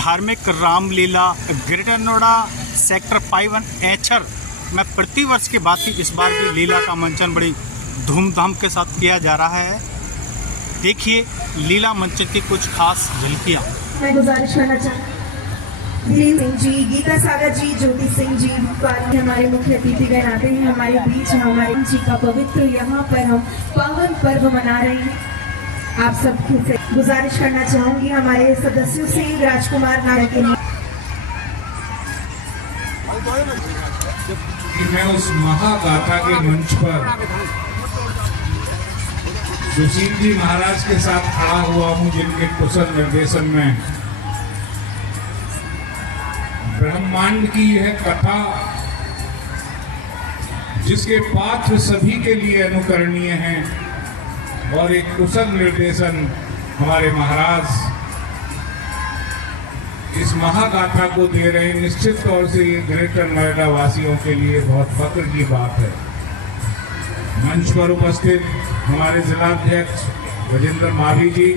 धार्मिक Ramlila greater Noida sector 51 एचर में प्रतिवर्ष की बात ही इस बार भी लीला का मंचन बड़ी धूमधाम के साथ किया जा रहा है। देखिए लीला मंचन की कुछ खास झलकियाँ। मैं गुजारिश करना चाहूँगी सिंह जी, गीता सागर जी, ज्योति सिंह जी, हमारे मुख्य अतिथिगण आते हैं हमारे बीच। हमारे जी का पवित्र यहाँ पर हम पावन पर्व मना रहे हैं। आप सबसे से गुजारिश करना चाहूंगी हमारे सदस्यों से राजकुमार नायक के लिए मैं उस महागाथा के मंच पर सुशील जी महाराज के साथ खड़ा हुआ हूँ, जिनके कुशल निर्देशन में ब्रह्मांड की यह कथा, जिसके पात्र सभी के लिए अनुकरणीय हैं और एक कुशल निर्देशन हमारे महाराज इस महागाथा को दे रहे हैं। निश्चित तौर से ये ग्रेटर नोएडा वासियों के लिए बहुत फख्र की बात है। मंच पर उपस्थित हमारे जिलाध्यक्ष राजेंद्र मावी जी,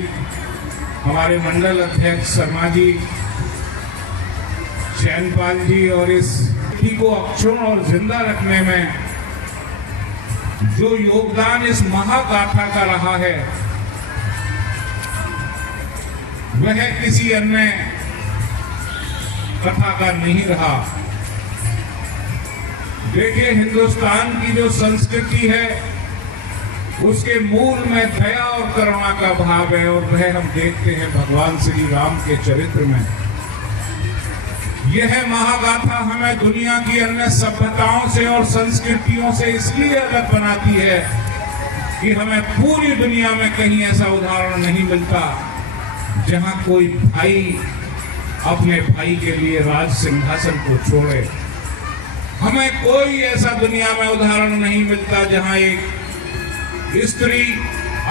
हमारे मंडल अध्यक्ष शर्मा जी, चैनपाल जी, और इस तिथि को अक्षुण और जिंदा रखने में जो योगदान इस महागाथा का रहा है वह किसी अन्य कथा का नहीं रहा। देखिए, हिंदुस्तान की जो संस्कृति है उसके मूल में दया और करुणा का भाव है, और वह हम देखते हैं भगवान श्री राम के चरित्र में। यह महागाथा हमें दुनिया की अन्य सभ्यताओं से और संस्कृतियों से इसलिए अलग बनाती है कि हमें पूरी दुनिया में कहीं ऐसा उदाहरण नहीं मिलता जहां कोई भाई अपने भाई के लिए राज सिंहासन को छोड़े। हमें कोई ऐसा दुनिया में उदाहरण नहीं मिलता जहां एक स्त्री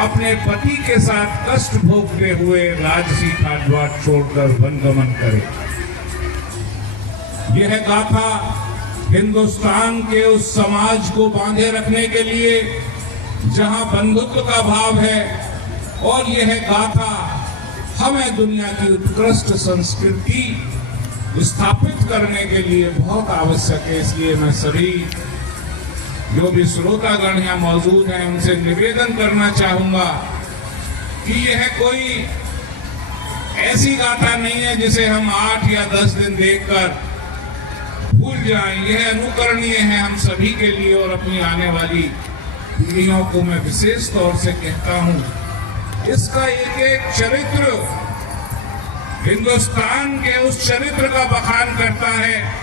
अपने पति के साथ कष्ट भोगते हुए राजसी ठाट छोड़कर वनगमन करे। यह गाथा हिंदुस्तान के उस समाज को बांधे रखने के लिए जहां बंधुत्व का भाव है, और यह गाथा हमें दुनिया की उत्कृष्ट संस्कृति स्थापित करने के लिए बहुत आवश्यक है। इसलिए मैं सभी जो भी श्रोतागण यहाँ मौजूद हैं उनसे निवेदन करना चाहूंगा कि यह कोई ऐसी गाथा नहीं है जिसे हम 8 या 10 दिन देखकर भूल जाएं। यह अनुकरणीय है हम सभी के लिए, और अपनी आने वाली पीढ़ियों को मैं विशेष तौर से कहता हूं, इसका एक एक चरित्र हिंदुस्तान के उस चरित्र का बखान करता है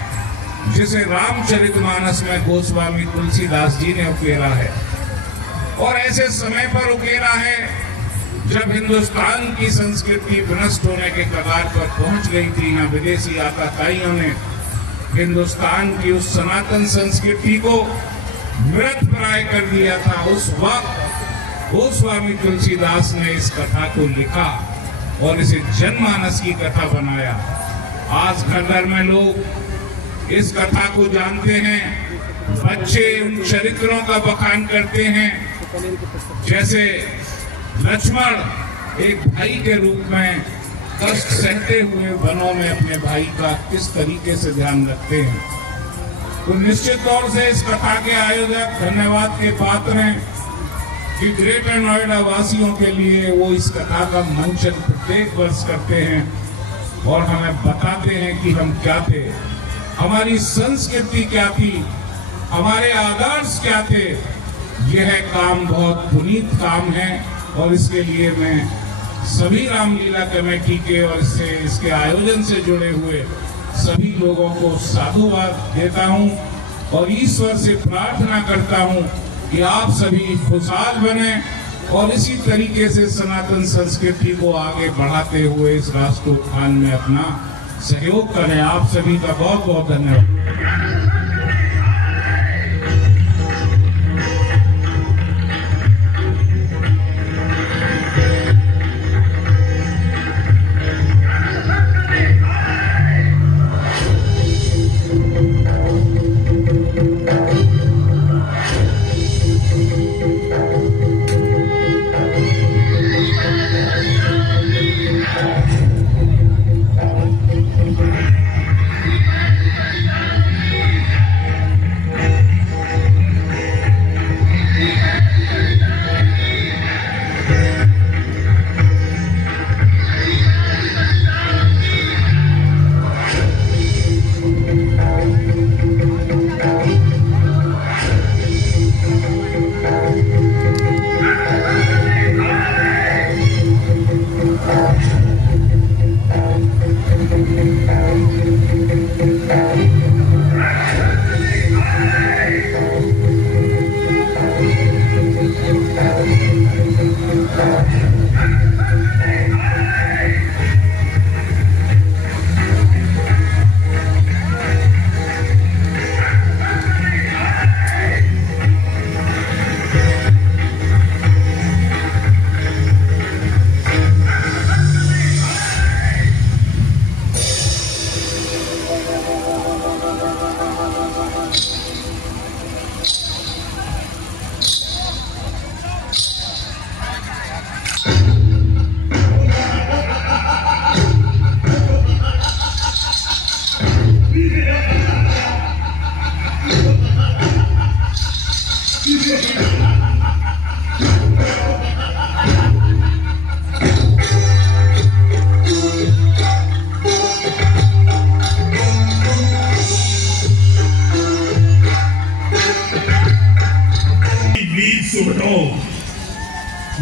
जिसे रामचरितमानस में गोस्वामी तुलसीदास जी ने उकेरा है, और ऐसे समय पर उकेरा है जब हिंदुस्तान की संस्कृति विनष्ट होने के कगार पर पहुंच गई थी। यहाँ विदेशी आताताइयों ने हिंदुस्तान की उस सनातन संस्कृति को मृतप्राय कर दिया था। उस वक्त गोस्वामी तुलसीदास ने इस कथा को लिखा और इसे जनमानस की कथा बनाया। आज घर घर में लोग इस कथा को जानते हैं, बच्चे उन चरित्रों का बखान करते हैं, जैसे लक्ष्मण एक भाई के रूप में कष्ट सहते हुए वनों में अपने भाई का किस तरीके से ध्यान रखते हैं। तो निश्चित तौर से इस कथा के आयोजक धन्यवाद के पात्र हैं कि ग्रेटर नोएडा वासियों के लिए वो इस कथा का मंचन प्रत्येक वर्ष करते हैं और हमें बताते हैं कि हम क्या थे, हमारी संस्कृति क्या थी, हमारे आदर्श क्या थे। यह काम बहुत पुनीत काम है, और इसके लिए मैं सभी रामलीला कमेटी के और इसके आयोजन से जुड़े हुए सभी लोगों को साधुवाद देता हूं, और ईश्वर से प्रार्थना करता हूं कि आप सभी खुशहाल बने और इसी तरीके से सनातन संस्कृति को आगे बढ़ाते हुए इस राष्ट्रोत्थान में अपना सहयोग करें। आप सभी का बहुत बहुत धन्यवाद।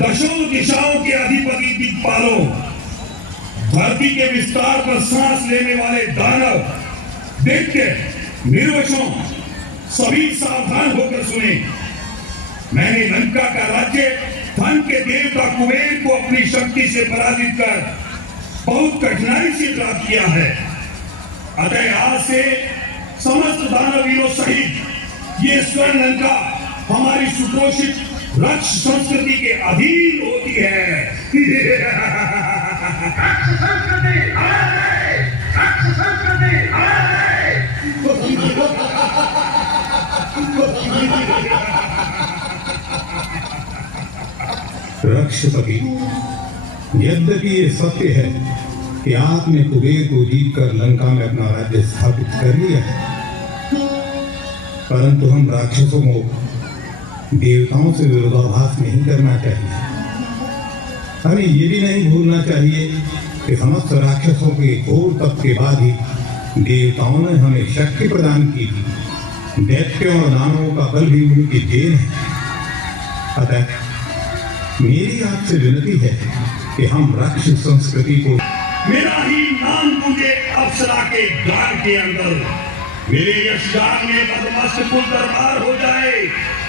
दशों दिशाओं के अधिपति दिक्पालों, धरती के विस्तार पर सांस लेने वाले दानव, दैत्य, निर्वचों, सभी सावधान होकर सुने। मैंने लंका का राज्य धन के देवता कुबेर को अपनी शक्ति से पराजित कर बहुत कठिनाई से प्राप्त किया है। अतः आज से समस्त दानवीरों सहित ये स्वर्ण लंका हमारी सुपोषित रक्ष संस्कृति के अधीन होती है। रक्षपति, यद्यपि ये सत्य है कि आपने कुबेर को जीतकर लंका में अपना राज्य स्थापित कर लिया है, परंतु हम राक्षसों को देवताओं से विरोधाभास नहीं करना चाहिए। हमें ये भी नहीं भूलना चाहिए कि समस्त राक्षसों के घोर तप के बाद ही देवताओं ने हमें शक्ति प्रदान की थी। दैत्यों और दानवों का बल भी उनकी देन है। अतः मेरी आपसे विनती है कि हम राक्षस संस्कृति को मेरा ही नाम गूंजे अप्सरा के गान के अंदर, मेरे यशगान में मदमस्त कुल दरबार हो जाए,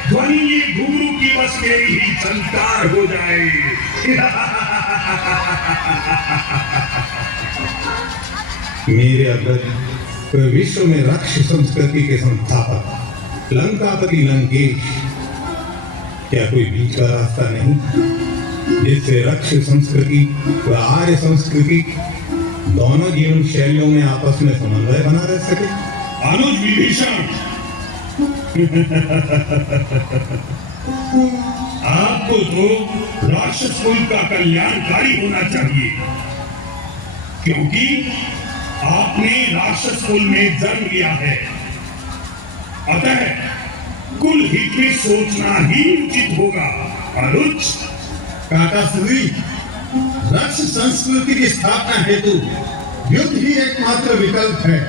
ध्वनि ये घुंघरू की बस मेरी ही झंकार हो जाए। मेरे अग्रज विश्व में राक्षस संस्कृति के संस्थापक लंकापति लंकेश, क्या कोई बीच का रास्ता नहीं जिससे राक्षस संस्कृति व आर्य संस्कृति दोनों जीवन शैलियों में आपस में समन्वय बना रह सके? अनुज विभीषण, आपको तो राक्षस कुल का कल्याणकारी होना चाहिए, क्योंकि आपने राक्षस कुल में जन्म लिया है। अतः कुल हित में सोचना ही उचित होगा। अनुज, काकासुरी, राक्षस संस्कृति की स्थापना हेतु युद्ध ही एकमात्र विकल्प है।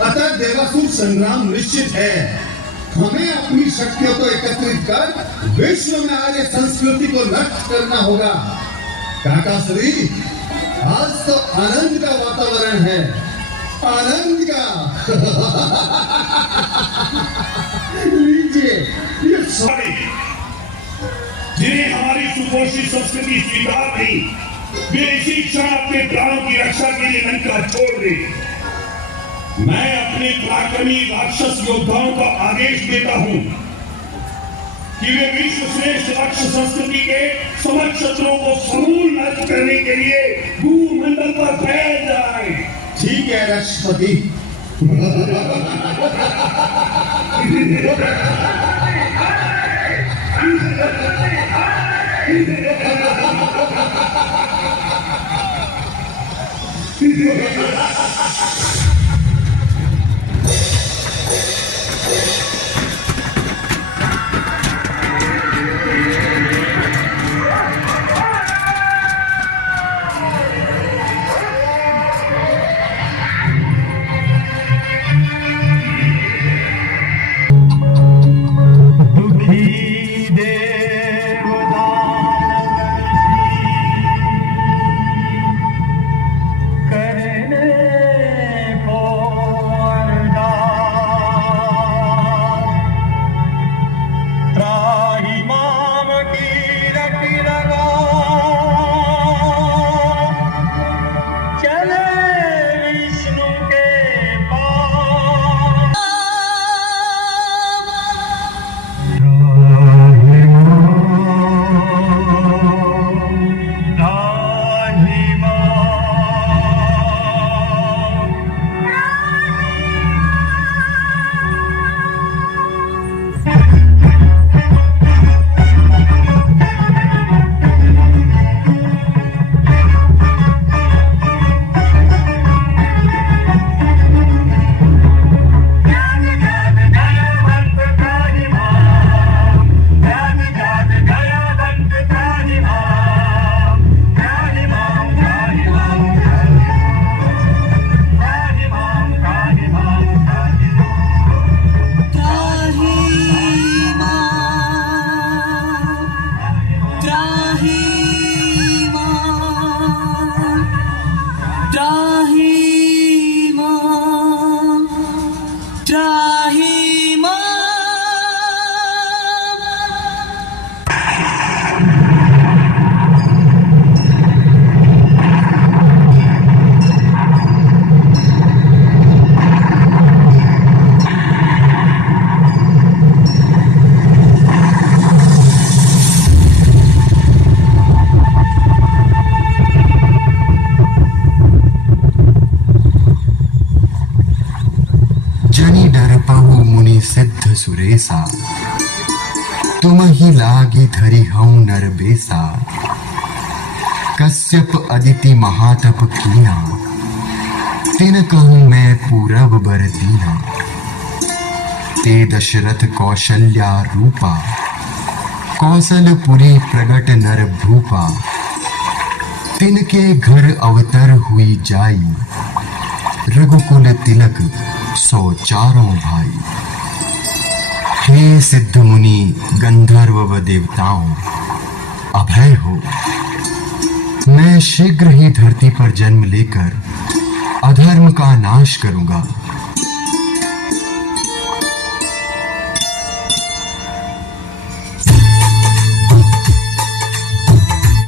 अतः देवासुर संग्राम निश्चित है। हमें अपनी शक्तियों को एकत्रित कर विश्व में आर्य संस्कृति को नष्ट करना होगा। काकासुरी, आज तो आनंद का वातावरण है, आनंद का। लीजिए ये सारे जिन्हें हमारी सुपोषित संस्कृति स्वीकार नहीं, वे इसी क्षण अपने प्राणों की रक्षा के लिए लंका छोड़ दे। मैं अपने पराक्रमी राक्षस योद्धाओं का आदेश देता हूं कि वे विश्व श्रेष्ठ राक्षस संस्कृति के समस्त शत्रुओं को समूल नष्ट करने के लिए भूमंडल पर फैल जाए। ठीक है राष्ट्रपति। करने मुनि सिद्ध सुरेसा, तुम ही लागी धरि हऊँ नर बेसा। कश्यप अदिति महातप कीना, तिन कहूँ मैं पूरब बर दीना। ते दशरथ कौशल्या रूपा, कौशलपुरी प्रगट नर भूपा। तिनके घर अवतर हुई जाई, रघुकुल तिलक सौ चारों भाई। हे सिद्ध मुनि गंधर्व व देवताओं, अभय हो। मैं शीघ्र ही धरती पर जन्म लेकर अधर्म का नाश करूंगा।